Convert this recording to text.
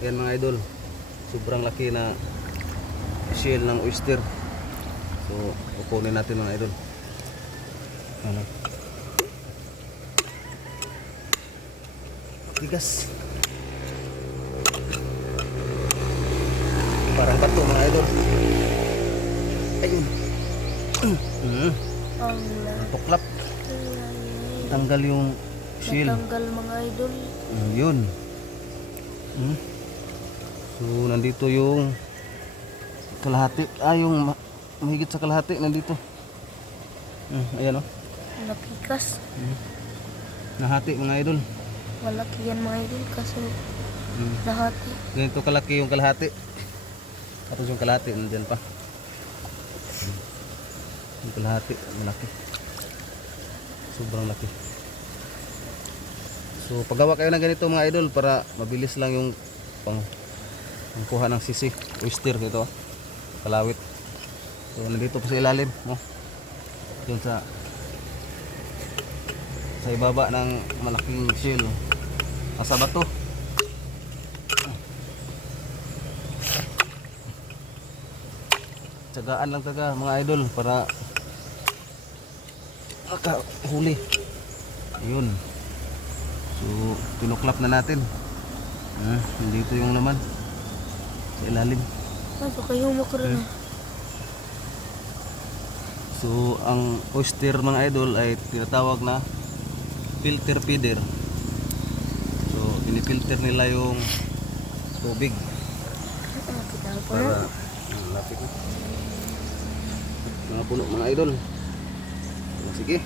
Yan mga idol, sobrang laki na shell ng oyster. So kukunin natin mga idol. Ano? Tigas. Parang bato mga idol. Ayun. Ang tuklap. Tanggal yung shell. Natanggal mga idol. Yun. So nandito yung kalahati. Yung mahigit sa kalahati nandito. Ayan o. Napikas. Nahati mga idol. Malaki yan mga idol kasi nahati. Ganito kalaki yung kalahati. Tapos yung kalahati nandiyan pa. Yung kalahati malaki. Sobrang laki. So paggawa kayo ng ganito mga idol para mabilis lang yung pangkuha ng sisi, oyster dito, kalawit. So nandito pa sa ilalim, doon sa ibaba ng malaking shell, sa bato. Tsagaan lang taga mga idol para makahuli. Ayun. So tinuklap na natin. Dito yung laman sa ilalim. Ano kayo makarana? So ang oyster mga idol ay tinatawag na filter feeder. So pinifilter nila yung tubig para lapit na mga puno mga idol. Sige.